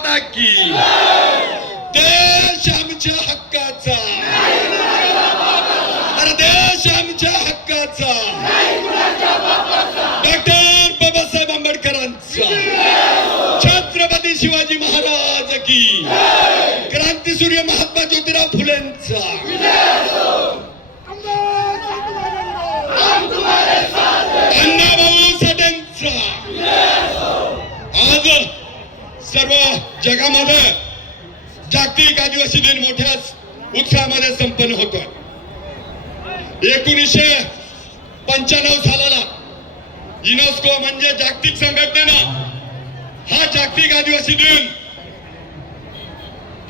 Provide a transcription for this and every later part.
माता की देश आमच्या हक्काचा. अरे देश आमच्या हक्काचा. डॉक्टर बाबासाहेब आंबेडकरांचा. छत्रपती शिवाजी महाराज की. क्रांतीसूर्य महात्मा ज्योतिराव फुलेंचा. अण्णाभाऊ साठेंचा. आज सर्व जगामध्ये जागतिक आदिवासी दिन मोठ्या उत्साहामध्ये संपन्न होतो एकोणीसशे पंच्याण्णव सालाला युनेस्को म्हणजे जागतिक संघटनेनं हा जागतिक आदिवासी दिन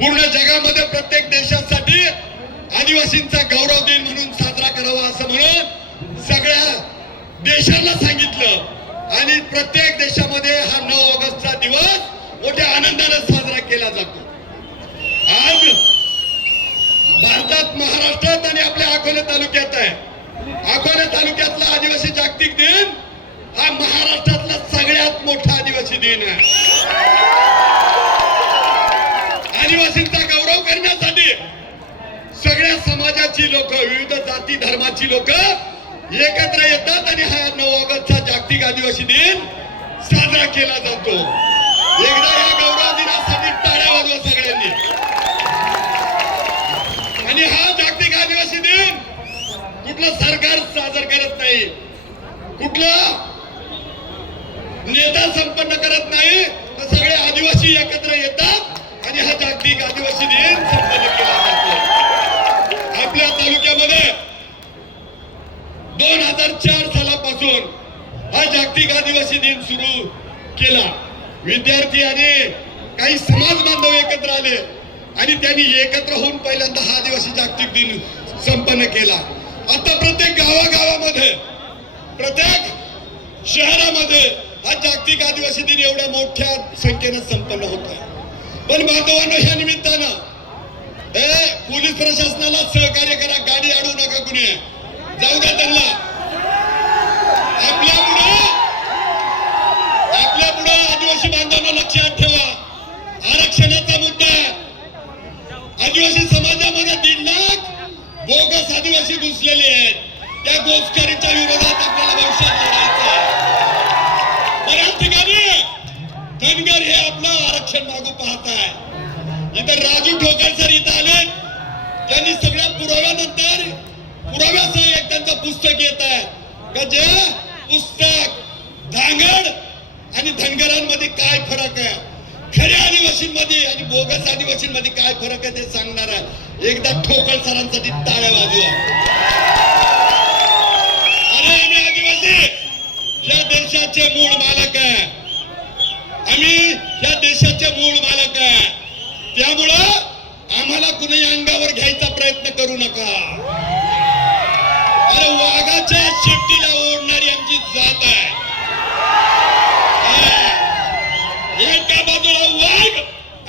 पूर्ण जगामध्ये प्रत्येक देशासाठी आदिवासींचा गौरव दिन म्हणून साजरा करावा असं म्हणून सगळ्या देशांना सांगितलं. आणि प्रत्येक देशामध्ये हा नऊ ऑगस्टचा दिवस मोठ्या आनंदाने साजरा केला जातो. आज भारतात महाराष्ट्रात आणि आपल्या अकोले तालुक्यात आहे. अकोले तालुक्यातला आदिवासी जागतिक दिन हा महाराष्ट्रातला सगळ्यात मोठा आदिवासी दिन आहे. आदिवासींचा गौरव करण्यासाठी सगळ्या समाजाची लोक विविध जाती धर्माची लोक एकत्र येतात आणि हा नऊ ऑगस्टचा जागतिक आदिवासी दिन साजरा केला जातो. एकदा या गौरव दिनासाठी टाळ्या वाजवा सगळ्यांनी. आणि हा जागतिक आदिवासी दिन कुठलं सरकार साजर करत नाही कुठला नेता संपन्न करत नाही तर सगळे आदिवासी एकत्र येतात आणि हा जागतिक आदिवासी दिन संपन्न केला जातो. आपल्या तालुक्यामध्ये दोन हजार चार सालापासून हा जागतिक आदिवासी दिन सुरू केला. विद्यार्थी आणि काही समाज बांधव एकत्र आले आणि त्यांनी एकत्र होऊन पहिल्यांदा हा आदिवासी जागतिक दिन संपन्न केला. आता प्रत्येक गावागावामध्ये प्रत्येक शहरामध्ये हा जागतिक आदिवासी दिन एवढ्या मोठ्या संख्येनं संपन्न होत आहे पण बांधवांनो ह्या निमित्तानं ए पोलीस प्रशासनाला सहकार्य करा गाडी अडवू नका कुणी. जाऊ द्या त्यांना. आपल्या लक्षात ठेवा. आरक्षणाचा मुद्दा आदिवासी समाजामध्ये दीड लाख बोगस आदिवासी घुसलेले आहेत. त्या घुसखोरीच्या विरोधात आपल्याला भविष्यात लढायचं आहे. बऱ्याच ठिकाणी धनगर हे आपलं आरक्षण मागू पाहत आहे. इथं राजू ठोकर सर इथं आले. त्यांनी सगळ्या पुराव्यानंतर पुराव्यासह एक त्यांचं पुस्तक येत आहे. का जे पुस्तक धांगड आणि धनगरांमध्ये काय फरक आहे? खऱ्या आदिवासींमध्ये आणि बोगस आदिवासींमध्ये काय फरक आहे ते सांगणार आहे. एकदा ठोकळ सरांसाठी टाळ्या वाजवा. अरे आम्ही आदिवासी या देशाचे मूळ मालक आहे. आम्ही या देशाचे मूळ मालक आहे. त्यामुळं आम्हाला कुणी अंगावर घ्यायचा प्रयत्न करू नका. अरे वाघाच्या शेपटीला ओढणारी आमची जात आहे. एका बाजूला वाघ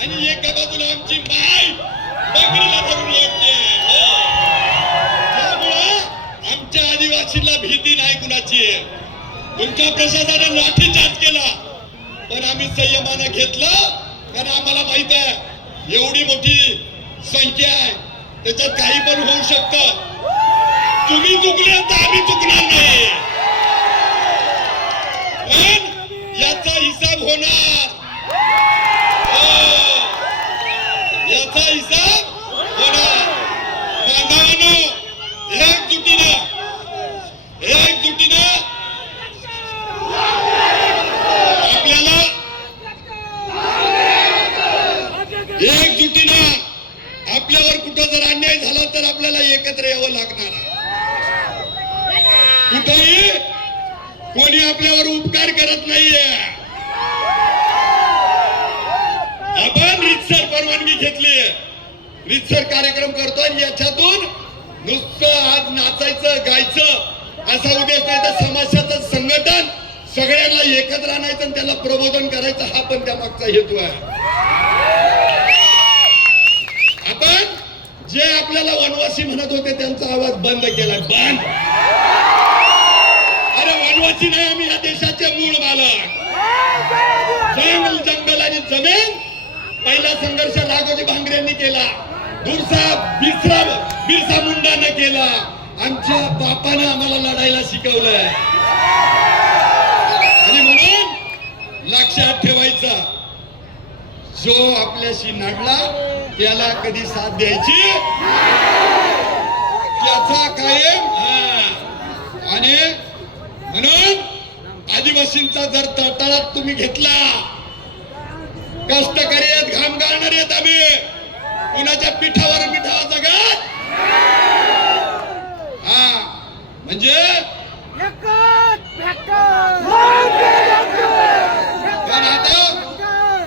आणि एका बाजूला आमची माय. बकरीला धरून त्यामुळे हो. त्यामुळं आमच्या आदिवासीला भीती नाही कुणाची. तुमच्या प्रशासनाने लाठीचार्ज केला. पण आम्ही संयमानं घेतलं. कारण आम्हाला माहीत आहे एवढी मोठी संख्या आहे. त्याच्यात काही पण होऊ शकतं. तुम्ही चुकले तर आम्ही चुकणार नाही पण याचा हिसाब होणार हो. याचा हिसाब होणार बांधवांनो एकजुटीनं एकजुटीनं आपल्याला एकजुटीनं आपल्यावर कुठं जर अन्याय झाला तर आपल्याला एकत्र यावं लागणार आहे. कोणी आपल्यावर उपकार करत नाहीये. आपण रितसर परवानगी घेतली रितसर कार्यक्रम करतोय याच्यातून नुसतं आज नाचायचं गायचं असा उद्देश नाही. तर समाजाचं संघटन सगळ्यांना एकत्र आणायचं आणि त्याला प्रबोधन करायचं हा पण त्या मागचा हेतू आहे. आपण जे आपल्याला वनवासी म्हणत होते त्यांचा आवाज बंद केला. बंद! अरे वनवासी नाही आम्ही या देशाचे मूळ मालक जंगल आणि जमीन पहिला संघर्ष राघोजी भांगरेंनी केला. दुसरा बिरसा बिरसा मुंडाने केला. आमच्या बापानं आम्हाला लढायला शिकवलंय. आणि म्हणून लक्षात ठेवायचा जो आपल्याशी नडला त्याला कधी साथ द्यायची त्याचा कायम हा. आणि म्हणून आदिवासींचा जर तळतळात तुम्ही घेतला कष्टकरी आहेत घाम गाळणारे आहेत आम्ही. कुणाच्या पिठावर मिठावा जगात? हा म्हणजे? पण आता?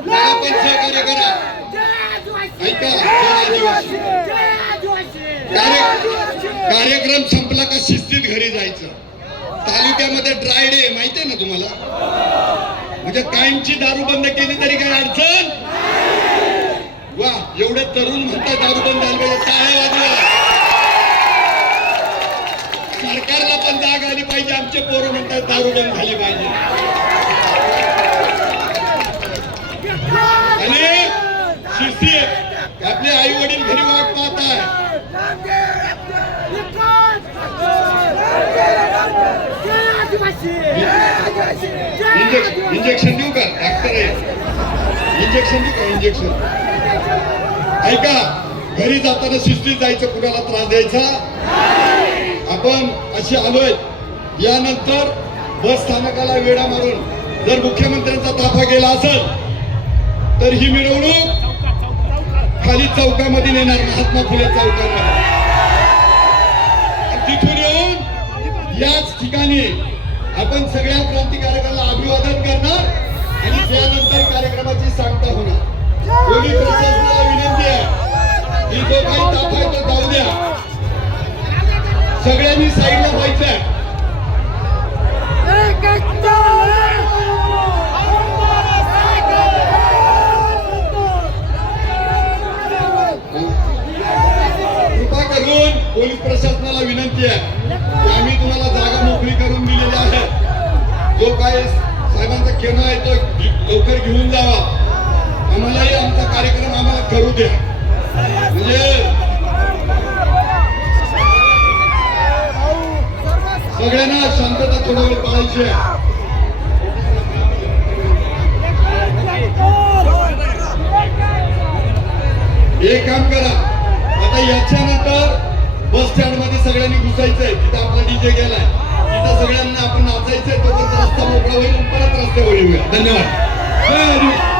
मला पण सहकार्य करा. ऐका जय आदिवासी कार्यक्रम संपला का शिस्तीत घरी जायचं? तालुक्यामध्ये ड्राय डे माहितीये ना तुम्हाला? म्हणजे कायमची दारू बंद केली तरी काही अडचण? वा एवढे तरुण म्हणतात दारू बंद झाली पाहिजे. टाळ्या वाजवा. सरकारला पण जाग आली पाहिजे. आमचे पोरं म्हणतात दारू बंद झाली पाहिजे. आणि शिस्ती आपले आई वडील घरी वाट पाहत आहे इंजेक्शन इंजेक्शन देऊ का? डॉक्टर आहे. इंजेक्शन देऊ का? इंजेक्शन. ऐका घरी जाताना शिस्तीत जायचं कुणाला त्रास द्यायचा? आपण असे आलोय. यानंतर बस स्थानकाला वेढा मारून जर मुख्यमंत्र्यांचा ताफा गेला असेल तर ही मिरवणूक खाली चौकामध्ये नेणार महात्मा फुले चौकामध्ये. तिथून येऊन याच ठिकाणी आपण सगळ्या क्रांतिकारकांना अभिवादन करणार आणि त्यानंतर कार्यक्रमाची सांगता होणार. पोलीस प्रशासनाला विनंती आहे की जो काही ताप आहे तो जाऊ द्या. सगळ्यांनी साईडला व्हायचंय कृपा करून पोलीस प्रशासनाला विनंती आहे. साहेबांचा केना आहे तो लवकर घेऊन जावा. आम्हालाही आमचा कार्यक्रम आम्हाला करू द्या. म्हणजे सगळ्यांना शांतता थोडा वेळ पाळायची आहे. एक काम करा. आता याच्यानंतर बस स्टँडमध्ये सगळ्यांनी घुसायचंय. तिथं आपला डीजे गेलाय. आता सगळ्यांना आपण नाचायचंय तोपर्यंत रस्ता मोकळा होईल परत रस्त्यावर येऊया. धन्यवाद.